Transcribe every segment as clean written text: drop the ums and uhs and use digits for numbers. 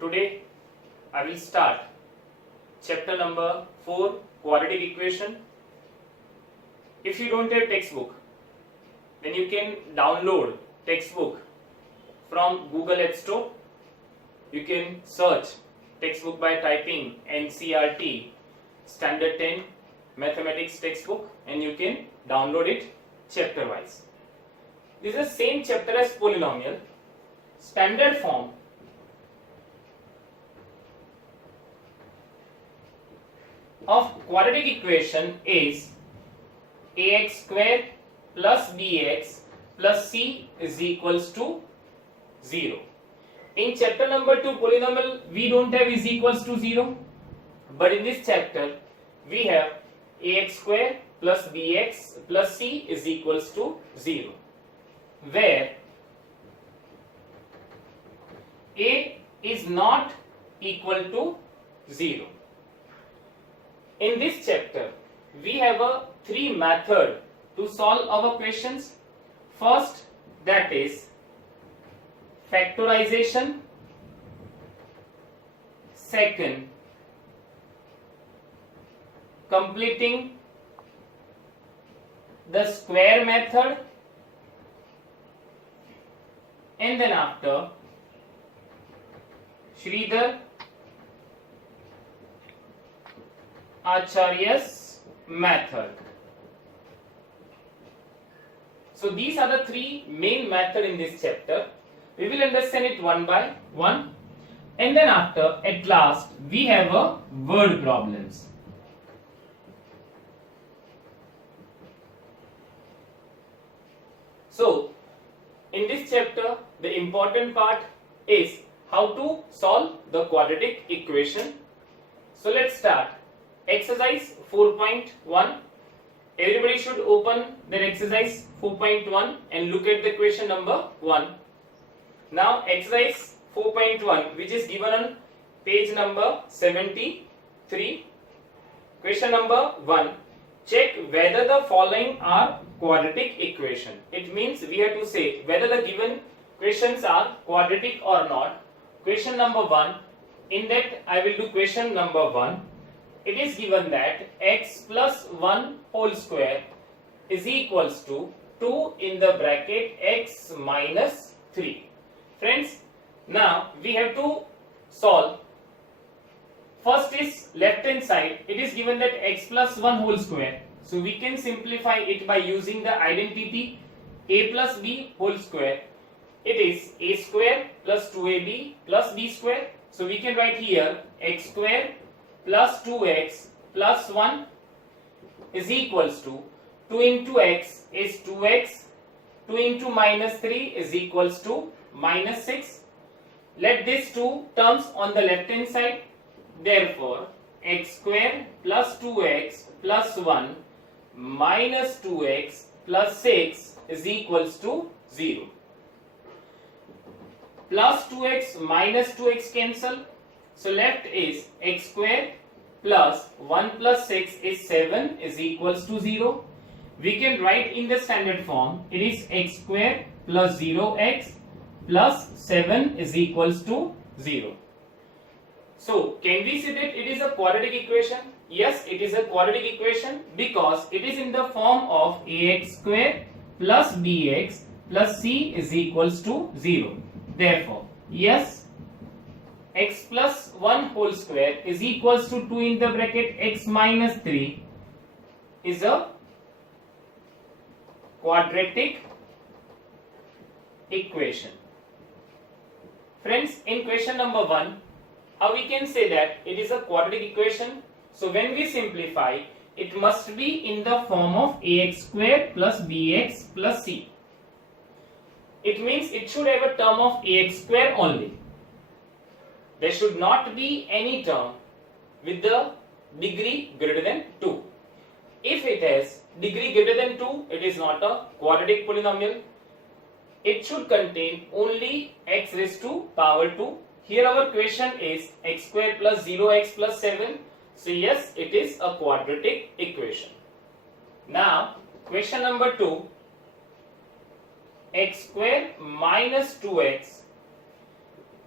Today I will start chapter number 4, quadratic equation. If you don't have textbook, then you can download textbook from Google App Store. You can search textbook by typing NCERT Standard 10 Mathematics textbook and you can download it chapter wise. This is the same chapter as polynomial. Standard form of quadratic equation is ax square plus bx plus c is equals to 0. In chapter number 2 polynomial we don't have is equals to 0, but in this chapter we have ax square plus bx plus c is equals to 0, where a is not equal to 0. In this chapter we have a 3 method to solve our questions. First, that is factorization. Second, completing the square method, and then after Sridhar Acharya's method. So these are the 3 main methods in this chapter. We will understand it one by one, and then after at last we have a word problems. So in this chapter the important part is how to solve the quadratic equation. So let's start. Exercise 4.1. Everybody should open their exercise 4.1 and look at the question number 1. Now exercise 4.1, which is given on page number 73. Question number 1. Check whether the following are quadratic equation. It means we have to say whether the given questions are quadratic or not. Question number 1. In that I will do question number 1. It is given that x plus 1 whole square is equals to 2 in the bracket x minus 3. Friends, now we have to solve. First is left hand side. It is given that x plus 1 whole square. So we can simplify it by using the identity a plus b whole square. It is a square plus 2ab plus b square. So we can write here x square plus 2x plus 1 is equals to 2 into x is 2x, 2 into minus 3 is equals to minus 6. Let these two terms on the left hand side. Therefore, x square plus 2x plus 1 minus 2x plus 6 is equals to 0. Plus 2x minus 2x cancel. So left is x square plus 1 plus 6 is 7 is equals to 0. We can write in the standard form. It is x square plus 0x plus 7 is equals to 0. So can we say that it is a quadratic equation? Yes, it is a quadratic equation because it is in the form of ax square plus bx plus c is equals to 0. Therefore, yes, x plus 1 whole square is equals to 2 in the bracket x minus 3 is a quadratic equation. Friends, in question number 1, how we can say that it is a quadratic equation? So when we simplify, it must be in the form of ax square plus bx plus c. It means it should have a term of ax square only. There should not be any term with the degree greater than 2. If it has degree greater than 2, it is not a quadratic polynomial. It should contain only x raised to power 2. Here our question is x square plus 0x plus 7. So yes, it is a quadratic equation. Now question number 2. X square minus 2x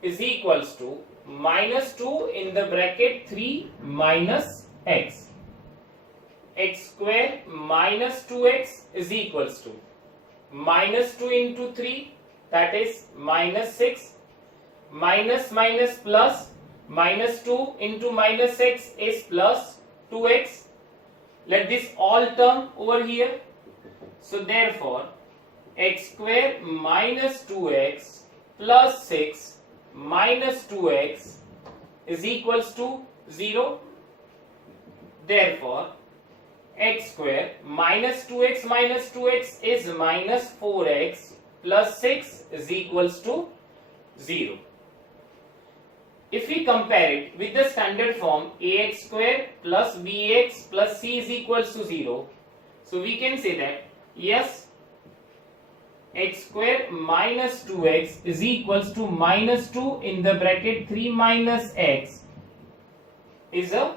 is equals to minus 2 in the bracket 3 minus x. X square minus 2x is equals to minus 2 into 3, that is minus 6, minus minus plus, minus 2 into minus x is plus 2x. Let this all term over here. So therefore x square minus 2x plus 6 minus 2x is equals to 0. Therefore x square minus 2x is minus 4x plus 6 is equals to 0. If we compare it with the standard form ax square plus bx plus c is equals to 0, so we can say that yes, x square minus 2x is equals to minus 2 in the bracket 3 minus x is a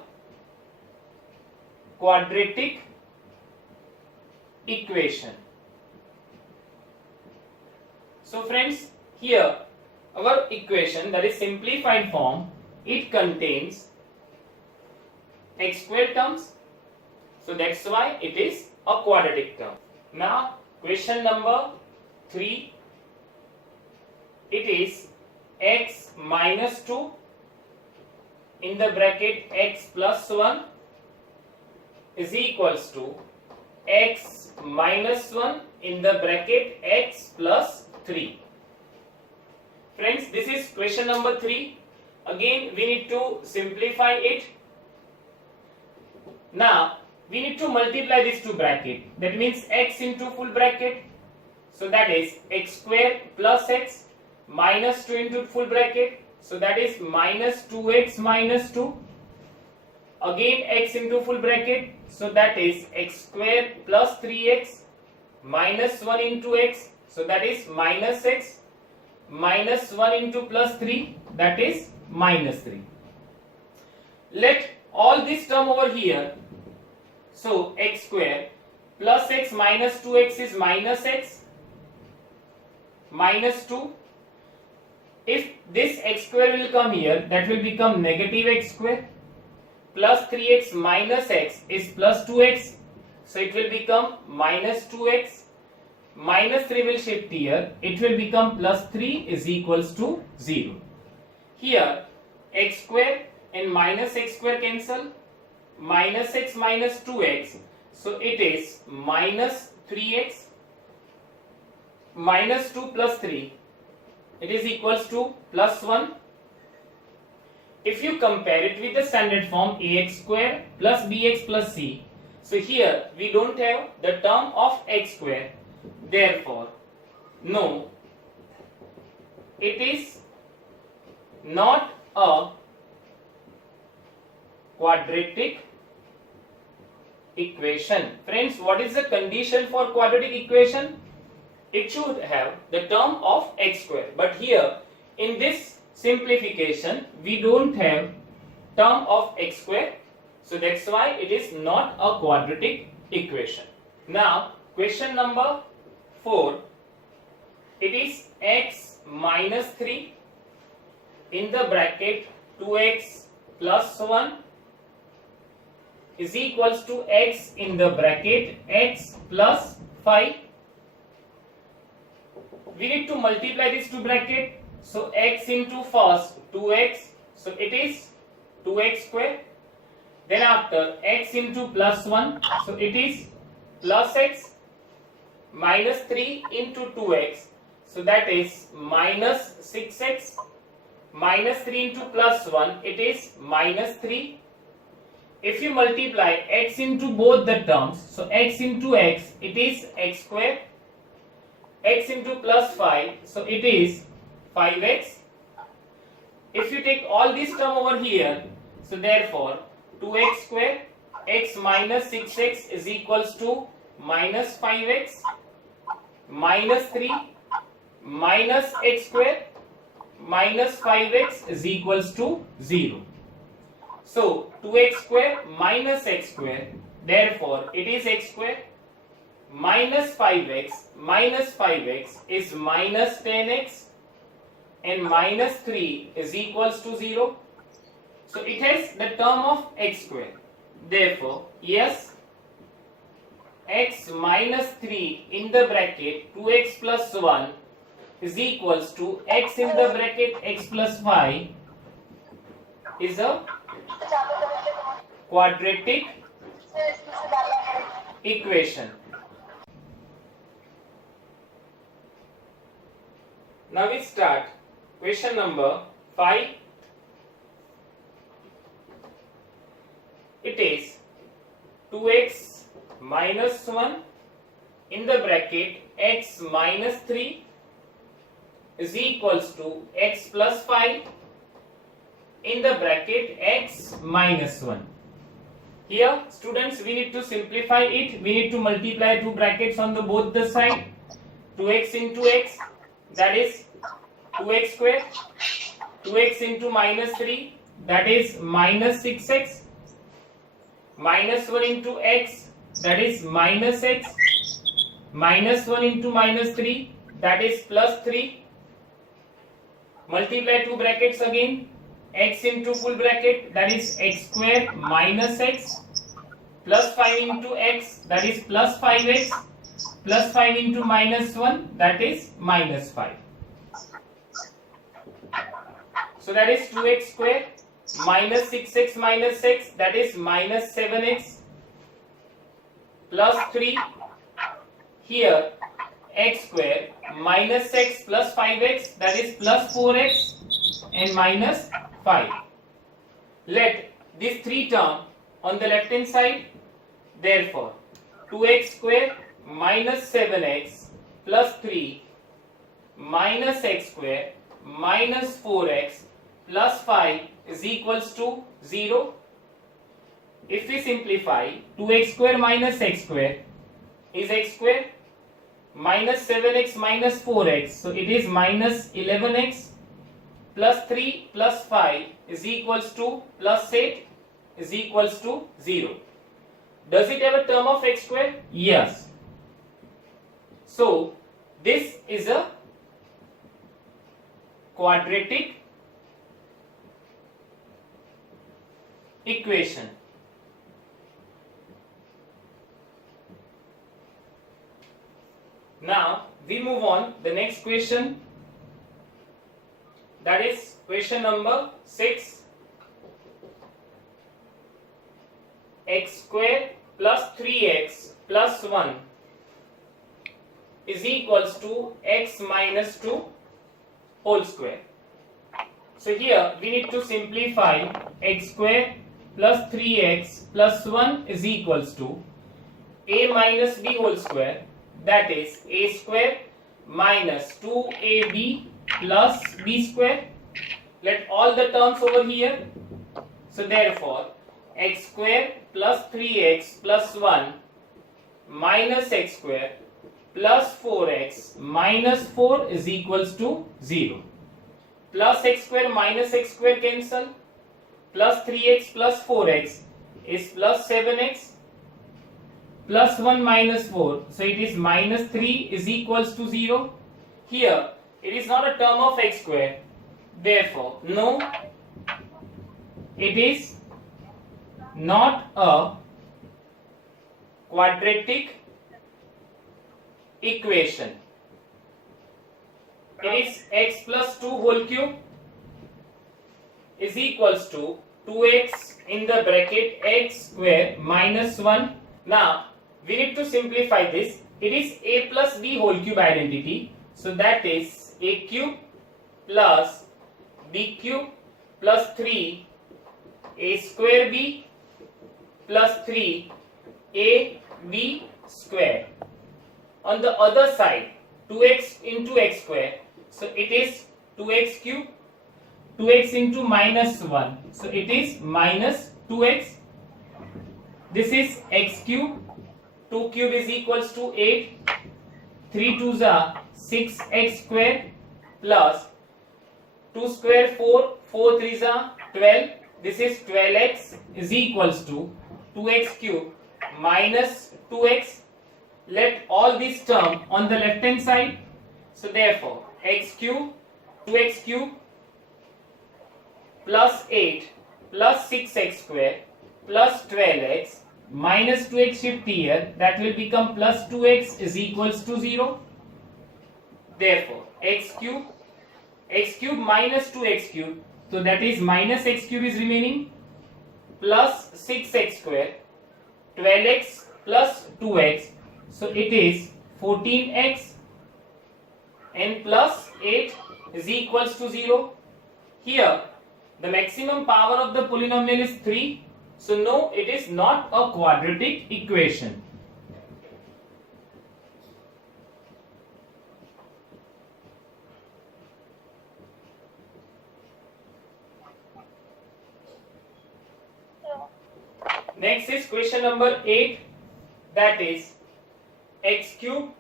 quadratic equation. So friends, here our equation, that is simplified form, it contains x square terms, so that's why it is a quadratic term. Now question number 3, it is x minus 2 in the bracket x plus 1 is equals to x minus 1 in the bracket x plus 3. Friends, this is question number 3. Again we need to simplify it. Now we need to multiply these two bracket, that means x into full bracket, so that is x square plus x minus 2 into full bracket, so that is minus 2x minus 2, again x into full bracket, so that is x square plus 3x minus 1 into x, so that is minus x, minus 1 into plus 3, that is minus 3. Let all this term over here, so x square plus x minus 2x is minus x minus 2. If this x square will come here, that will become negative x square, plus 3x minus x is plus 2x, so it will become minus 2x, minus 3 will shift here, it will become plus 3 is equals to 0. Here x square and minus x square cancel, minus x minus 2x, so it is minus 3x, minus 2 plus 3, it is equals to plus 1. If you compare it with the standard form ax square plus bx plus c, so here we don't have the term of x square, therefore no, it is not a quadratic equation. Friends, what is the condition for quadratic equation? It should have the term of x square, but here in this simplification we don't have term of x square, so that's why it is not a quadratic equation. Now question number 4, it is x minus 3 in the bracket 2x plus 1 is equals to x in the bracket x plus 5. We need to multiply these two bracket, so x into first 2x, so it is 2x square, then after x into plus 1, so it is plus x, minus 3 into 2x, so that is minus 6x, minus 3 into plus 1, it is minus 3. If you multiply x into both the terms, so x into x, it is x square, x into plus 5, so it is 5x. If you take all this term over here, so therefore 2x square, x minus 6x is equals to minus 5x, minus 3, minus x square, minus 5x is equals to 0. So 2x square minus x square, therefore it is x square, minus 5x is minus 10x, and minus 3 is equals to 0. So it has the term of x square. Therefore, yes, x minus 3 in the bracket 2x plus 1 is equals to x in the bracket x plus 5 is a quadratic equation. Now we start question number 5. It is 2x minus 1 in the bracket x minus 3 is equals to x plus 5 in the bracket x minus 1. Here students, we need to simplify it. We need to multiply two brackets on the both the side. 2x into x, that is 2x square. 2x into minus 3, that is minus 6x. Minus 1 into x, that is minus x. Minus 1 into minus 3, that is plus 3. Multiply two brackets again. X into full bracket, that is x square minus x, plus 5 into x, that is plus 5x, plus 5 into minus 1, that is minus 5. So that is 2x square minus 6x minus x, that is minus 7x, plus 3. Here x square minus x plus 5x, that is plus 4x and minus 5. Let these three terms on the left hand side. Therefore 2x square minus 7x plus 3 minus x square minus 4x plus 5 is equals to 0. If we simplify, 2x square minus x square is x square minus 7x minus 4x, so it is minus 11x plus 3 plus 5 is equals to plus 8 is equals to 0. Does it have a term of x square? Yes. So this is a quadratic equation. Now we move on the next question, that is question number 6. X square plus 3x plus 1 is equals to x minus 2 whole square. So here we need to simplify. X square plus 3x plus 1 is equals to a minus b whole square, that is a square minus 2ab plus b square. Let all the terms over here. So therefore x square plus 3x plus 1 minus x square plus 4x minus 4 is equals to 0. Plus x square minus x square cancel. Plus 3x plus 4x is plus 7x plus 1 minus 4. So it is minus 3 is equals to 0. Here it is not a term of x square. Therefore, no, it is not a quadratic equation. It is x plus 2 whole cube is equals to 2x in the bracket x square minus 1. Now we need to simplify this. It is a plus b whole cube identity. So that is a cube plus b cube plus 3 a square b plus 3 a b square. On the other side, 2x into x square, so it is 2x cube. 2x into minus 1, so it is minus 2x. This is x cube. 2 cube is equals to 8. 3 2s are 6x square plus 2 square 4. 4 3s are 12. This is 12x is equals to 2x cube minus 2x. Let all these terms on the left hand side. So therefore x cube 2x cube plus 8 plus 6x square plus 12x minus 2x shift here, that will become plus 2x is equals to 0. Therefore, x cube minus 2x cube, so that is minus x cube is remaining, plus 6x square, 12x plus 2x, so it is 14x, and plus 8 is equals to 0. Here the maximum power of the polynomial is 3, so no, it is not a quadratic equation. Next is question number 8, that is x cube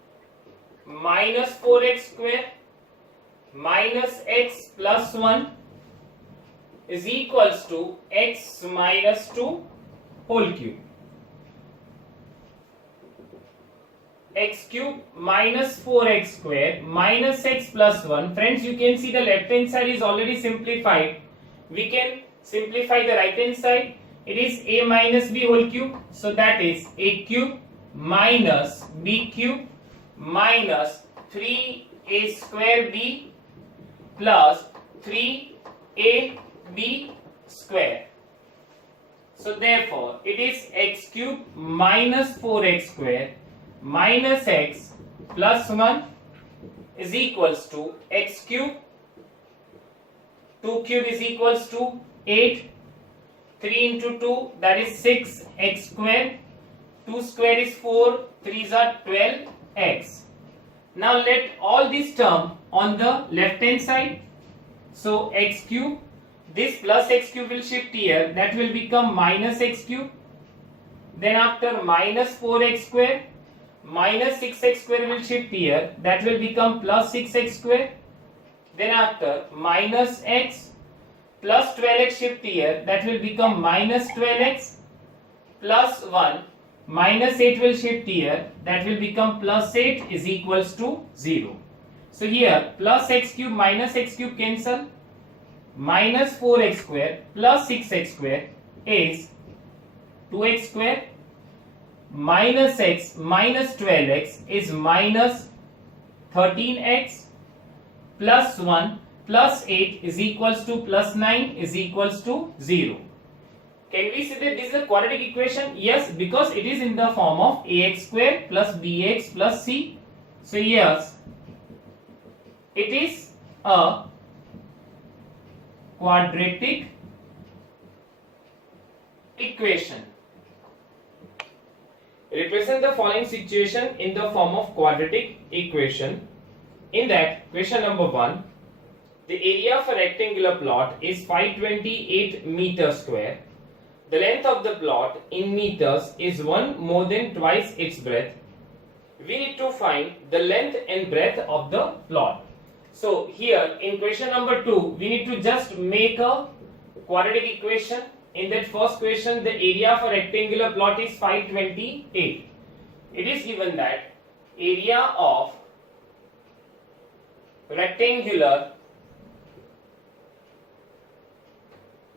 minus 4x square minus x plus 1 is equals to x minus 2 whole cube. X cube minus 4x square minus x plus 1. Friends, you can see the left hand side is already simplified. We can simplify the right hand side. It is a minus b whole cube. So that is a cube minus b cube minus 3a square b plus 3ab square. So therefore it is x cube minus 4x square minus x plus 1 is equals to x cube, 2 cube is equals to 8, 3 into 2 that is 6 x square, 2 square is 4, 3s are 12 x. Now let all this term on the left hand side. So x cube, this plus x cube will shift here, that will become minus x cube. Then after minus 4x square, minus 6x square will shift here, that will become plus 6x square. Then after minus x plus 12x shift here, that will become minus 12x plus 1, minus 8 will shift here, that will become plus 8 is equals to 0. So here plus x cube minus x cube cancel, minus 4x square plus 6x square is 2x square, minus x minus 12x is minus 13x plus 1 plus 8 is equals to plus 9 is equals to 0. Can we say that this is a quadratic equation? Yes, because it is in the form of ax square plus bx plus c. So yes, it is a quadratic equation. Represent the following situation in the form of quadratic equation. In that, question number 1, the area of a rectangular plot is 528 meters square. The length of the plot in meters is 1 more than twice its breadth. We need to find the length and breadth of the plot. So here in question number 2, we need to just make a quadratic equation. In that first question, the area of a rectangular plot is 528. It is given that area of rectangular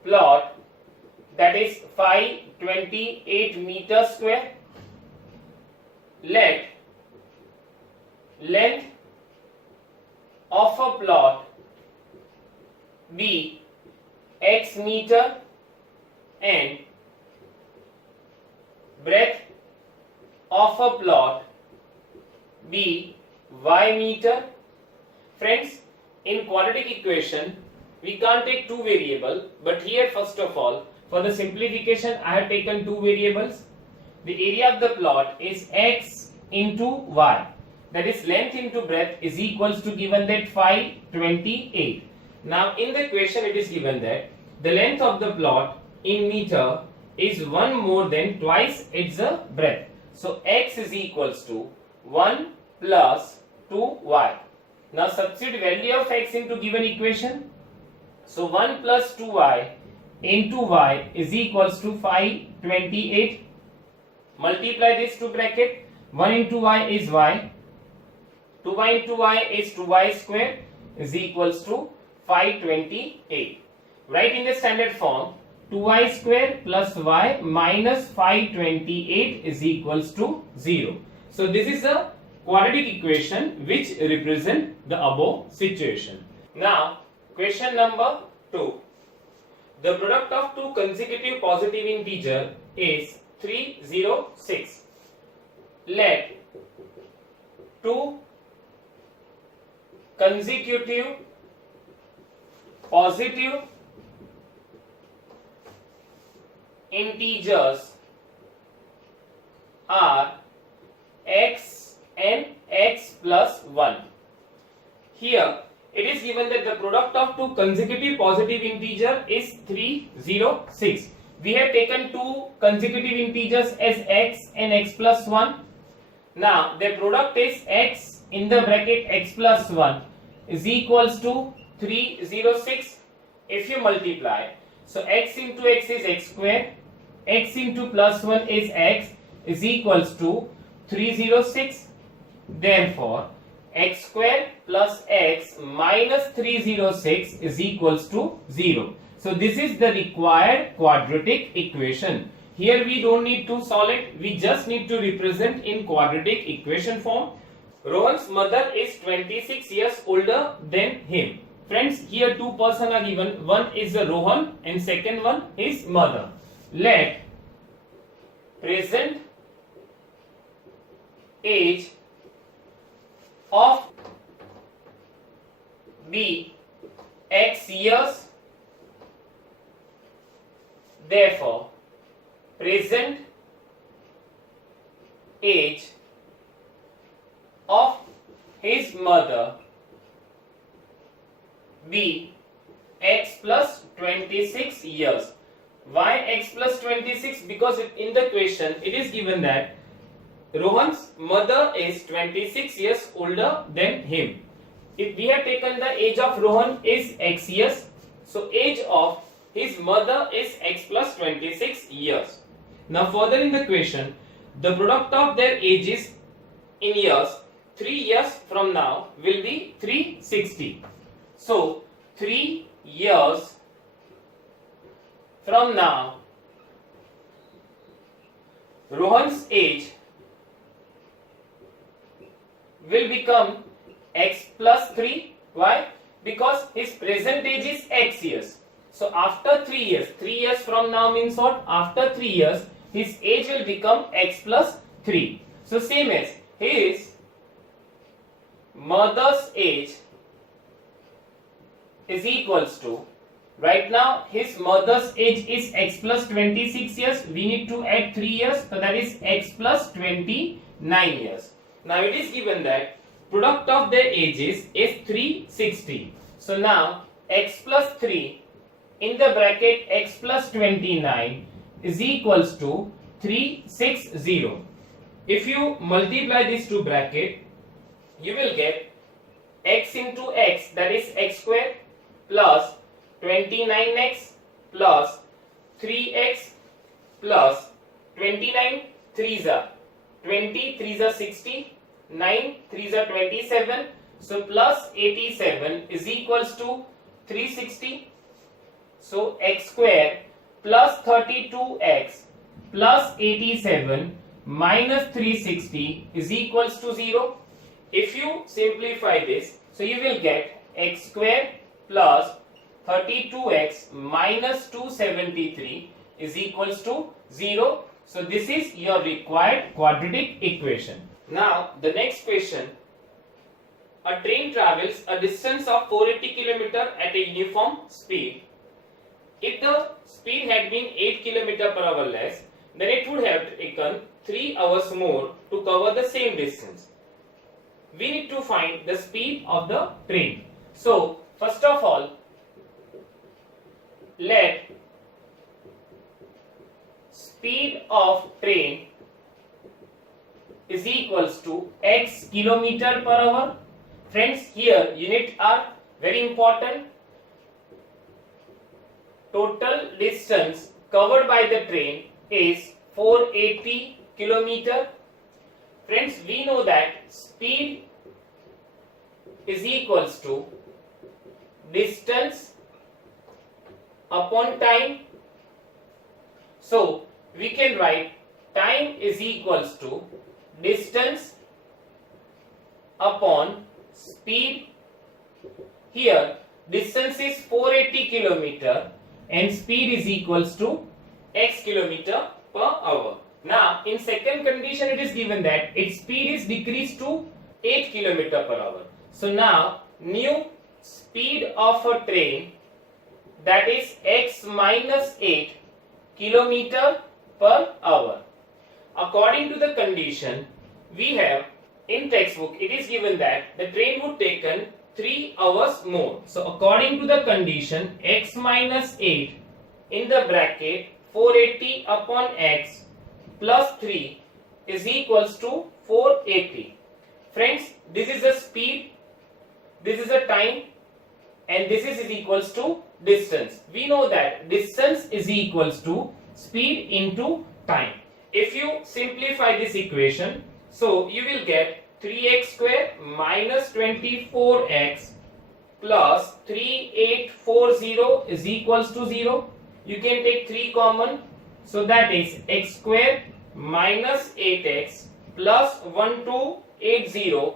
plot, that is 528 meters square. Let length of a plot be x meter and breadth of a plot be y meter. Friends, in quadratic equation we can't take two variables, but here first of all for the simplification I have taken two variables. The area of the plot is x into y, that is length into breadth is equals to given that 528. Now in the equation it is given that the length of the plot in meter is 1 more than twice its breadth. So x is equals to 1 plus 2y. Now substitute value of x into given equation. So 1 plus 2y into y is equals to 528. Multiply this to bracket. 1 into y is y. 2y into y is 2y square is equals to 528. Write in the standard form 2y square plus y minus 528 is equals to 0. So this is a quadratic equation which represent the above situation. Now question number 2. The product of two consecutive positive integer is 306. Let two consecutive positive integers are x and x plus 1. Here it is given that the product of two consecutive positive integer is 306. We have taken two consecutive integers as x and x plus 1. Now the product is x in the bracket x plus 1 is equals to 306. If you multiply, so x into x is x square, x into plus 1 is x is equals to 306. Therefore x square plus x minus 306 is equals to 0. So this is the required quadratic equation. Here we don't need to solve it, we just need to represent in quadratic equation form. Rohan's mother is 26 years older than him. Friends, here two persons are given, one is Rohan and second one is mother. Let present age of be x years. Therefore present age of his mother be x plus 26 years. Why x plus 26? Because in the question it is given that Rohan's mother is 26 years older than him. If we have taken the age of Rohan is x years, so age of his mother is x plus 26 years. Now further in the question, the product of their ages in years 3 years from now will be 360. So 3 years from now, Rohan's age will become x plus 3. Why? Because his present age is x years. So after 3 years, 3 years from now means what? After 3 years, his age will become x plus 3. So same as his mother's age is equals to, right now his mother's age is x plus 26 years, we need to add 3 years, so that is x plus 29 years. Now it is given that product of their ages is 360. So now x plus 3 in the bracket x plus 29 is equals to 360. If you multiply these two bracket, you will get x into x, that is x square, plus 29x plus 3x plus 29 3s are 20, 3s are 60, 9 3s are 27, so plus 87 is equals to 360. So x square plus 32x plus 87 minus 360 is equals to 0. If you simplify this, so you will get x square plus 32x minus 273 is equals to 0. So this is your required quadratic equation. Now the next question. A train travels a distance of 480 km at a uniform speed. If the speed had been 8 km per hour less, then it would have taken 3 hours more to cover the same distance. We need to find the speed of the train. So first of all, let speed of train is equals to x kilometer per hour. Friends, here units are very important. Total distance covered by the train is 480 kilometer. Friends, we know that speed is equals to distance upon time. So we can write time is equals to distance upon speed. Here distance is 480 kilometer and speed is equals to x kilometer per hour. Now in second condition it is given that its speed is decreased to 8 kilometer per hour. So now new speed of a train, that is x minus 8 kilometer per hour. According to the condition we have in textbook, it is given that the train would taken 3 hours more. So according to the condition, x minus 8 in the bracket 480 upon x plus 3 is equals to 480. Friends, this is the speed, this is the time, and this is equals to distance. We know that distance is equals to speed into time. If you simplify this equation, so you will get 3x square minus 24x plus 3840 is equals to 0. You can take 3 common, so that is x square minus 8x plus 1280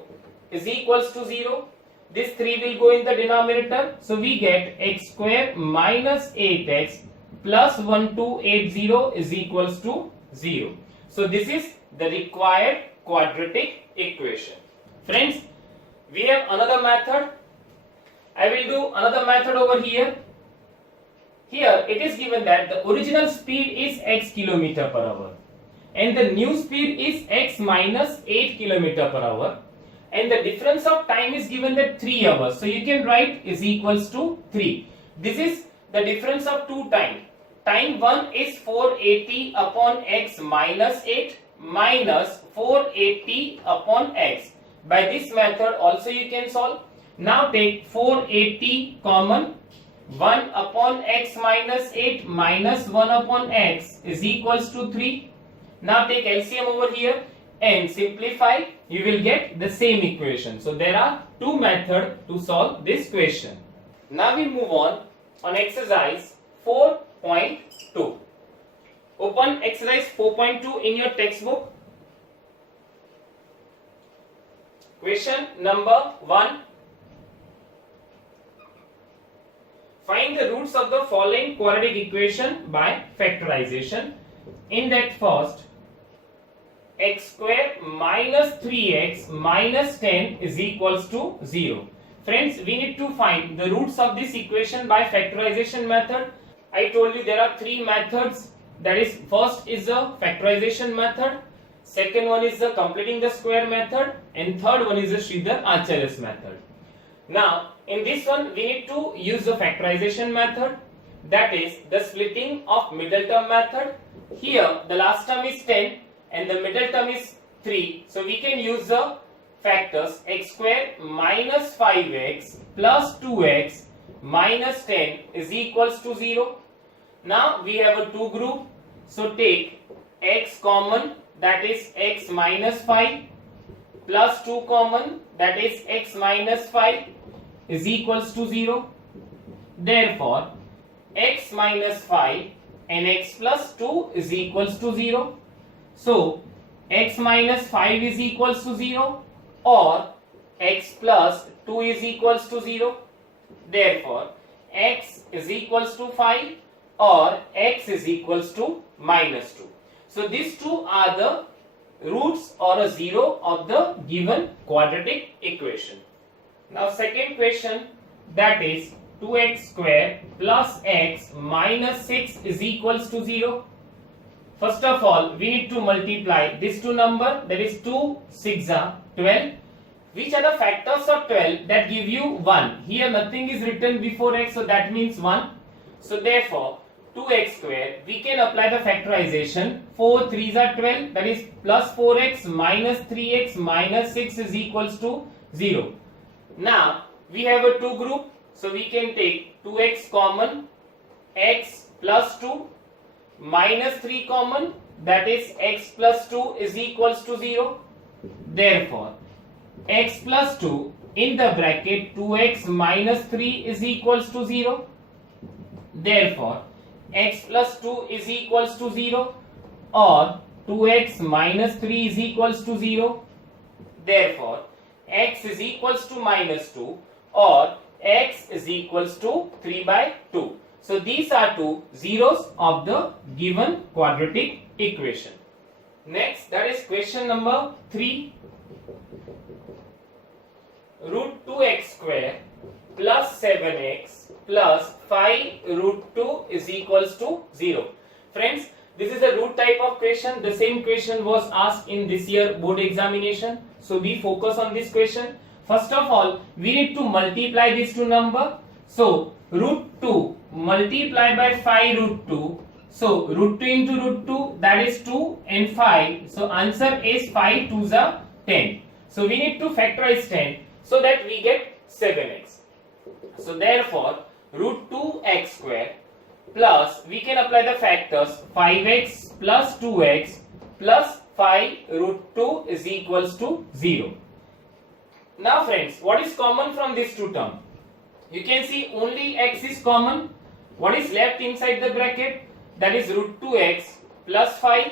is equals to 0. This 3 will go in the denominator, so we get x square minus 8x plus 1280 is equals to 0. So this is the required quadratic equation. Friends, we have another method. I will do another method over here. Here it is given that the original speed is x kilometer per hour and the new speed is x minus 8 kilometer per hour, and the difference of time is given that 3 hours. So you can write is equals to 3. This is the difference of two time. Time 1 is 480 upon x minus 8 minus 480 upon x. By this method also you can solve. Now take 480 common. 1 upon x minus 8 minus 1 upon x is equals to 3. Now take LCM over here and simplify. You will get the same equation. So there are two methods to solve this question. Now we move on exercise 4.2. Open exercise 4.2 in your textbook. Question number 1. Find the roots of the following quadratic equation by factorization. In that first, x square minus 3x minus 10 is equals to 0. Friends, we need to find the roots of this equation by factorization method. I told you there are three methods. That is, first is the factorization method, second one is the completing the square method, and third one is the Sridhar Acharya's method. Now, in this one we need to use the factorization method, that is the splitting of middle term method. Here the last term is 10 and the middle term is 3, so we can use the factors x square minus 5x plus 2x minus 10 is equals to 0. Now we have a two group, so take x common, that is x minus 5 plus 2 common, that is x minus 5 is equals to 0. Therefore x minus 5 and x plus 2 is equals to 0. So x minus 5 is equals to 0 or x plus 2 is equals to 0. Therefore x is equals to 5 or x is equals to minus 2. So these two are the roots or a 0 of the given quadratic equation. Now second question, that is 2x square plus x minus 6 is equals to 0. First of all, we need to multiply these two numbers, that is 2 6 are 12. Which are the factors of 12 that give you 1? Here nothing is written before x, so that means 1. So therefore 2x square, we can apply the factorization. 4 3s are 12, that is plus 4x minus 3x minus 6 is equals to 0. Now we have a two group, so we can take 2x common, x plus 2 minus 3 common, that is x plus 2 is equals to 0. Therefore x plus 2 in the bracket 2x minus 3 is equals to 0. Therefore, x plus 2 is equals to 0 or 2x minus 3 is equals to 0. Therefore, x is equals to minus 2 or x is equals to 3 by 2. So, these are two zeros of the given quadratic equation. Next, that is question number 3. Root 2x square plus 7x plus 5 root 2 is equals to 0. Friends, this is a root type of question. The same question was asked in this year board examination. So we focus on this question. First of all, we need to multiply these two numbers. So root 2 multiply by 5 root 2. So root 2 into root 2, that is 2 and 5. So answer is 5 2s are 10. So we need to factorize 10 so that we get 7x. So therefore, root 2x square plus, we can apply the factors 5x plus 2x plus 5 root 2 is equals to 0. Now friends, what is common from these two terms? You can see only x is common. What is left inside the bracket? That is root 2x plus 5.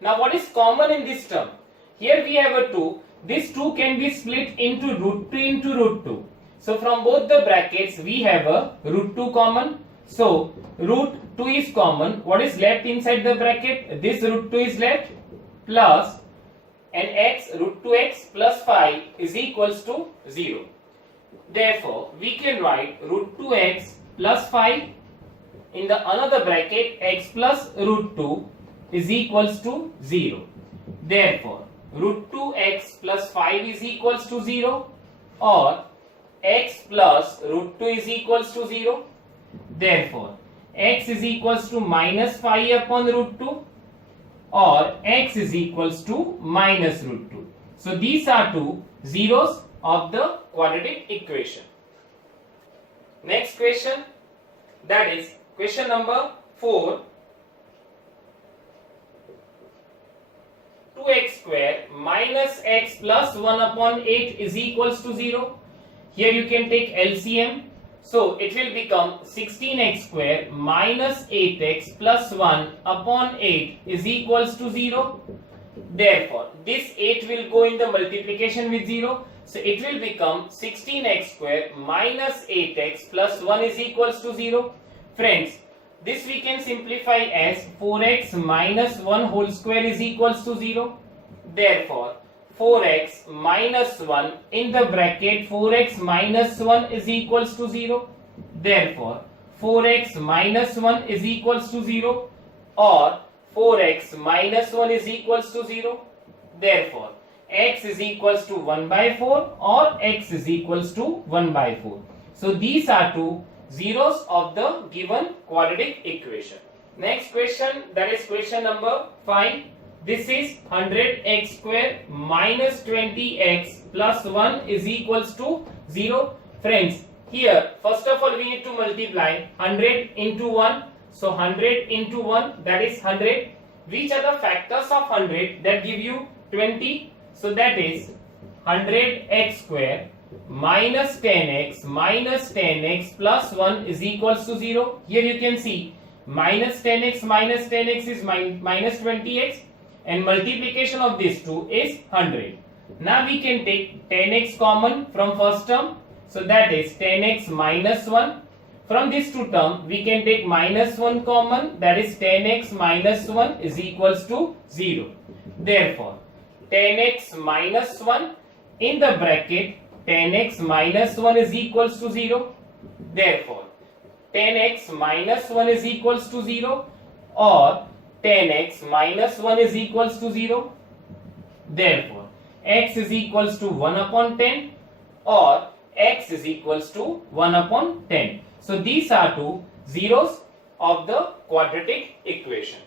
Now what is common in this term? Here we have a 2. This 2 can be split into root 2 into root 2. So from both the brackets we have a root 2 common. So root 2 is common. What is left inside the bracket? This root 2 is left plus and x root 2x plus 5 is equals to 0. Therefore, we can write root 2x plus 5 in the another bracket x plus root 2 is equals to 0. Therefore, root 2x plus 5 is equals to 0 or x plus root 2 is equals to 0. Therefore, x is equals to minus 5 upon root 2 or x is equals to minus root 2. So these are two zeros of the quadratic equation. Next question, that is question number 4. 2x square minus x plus 1 upon 8 is equals to 0. Here you can take LCM. So it will become 16x square minus 8x plus 1 upon 8 is equals to 0. Therefore, this 8 will go in the multiplication with 0. So it will become 16x square minus 8x plus 1 is equals to 0. Friends, this we can simplify as 4x minus 1 whole square is equals to 0. Therefore, 4x minus 1 in the bracket 4x minus 1 is equals to 0. Therefore, 4x minus 1 is equals to 0 or 4x minus 1 is equals to 0. Therefore, x is equals to 1 by 4 or x is equals to 1 by 4. So these are two zeros of the given quadratic equation. Next question, that is question number 5. This is 100x square minus 20x plus 1 is equals to 0. Friends, here first of all we need to multiply 100 into 1. So 100 into 1, that is 100. Which are the factors of 100 that give you 20? So that is 100x square minus 10x plus 1 is equals to 0. Here you can see minus 10x is minus 20x and multiplication of these two is 100. Now we can take 10x common from first term. So that is 10x minus 1. From these two terms we can take minus 1 common, that is 10x minus 1 is equals to 0. Therefore, 10x minus 1 in the bracket 10x minus 1 is equals to 0. Therefore, 10x minus 1 is equals to 0 or 10x minus 1 is equals to 0. Therefore, x is equals to 1 upon 10 or x is equals to 1 upon 10. So these are two zeros of the quadratic equation.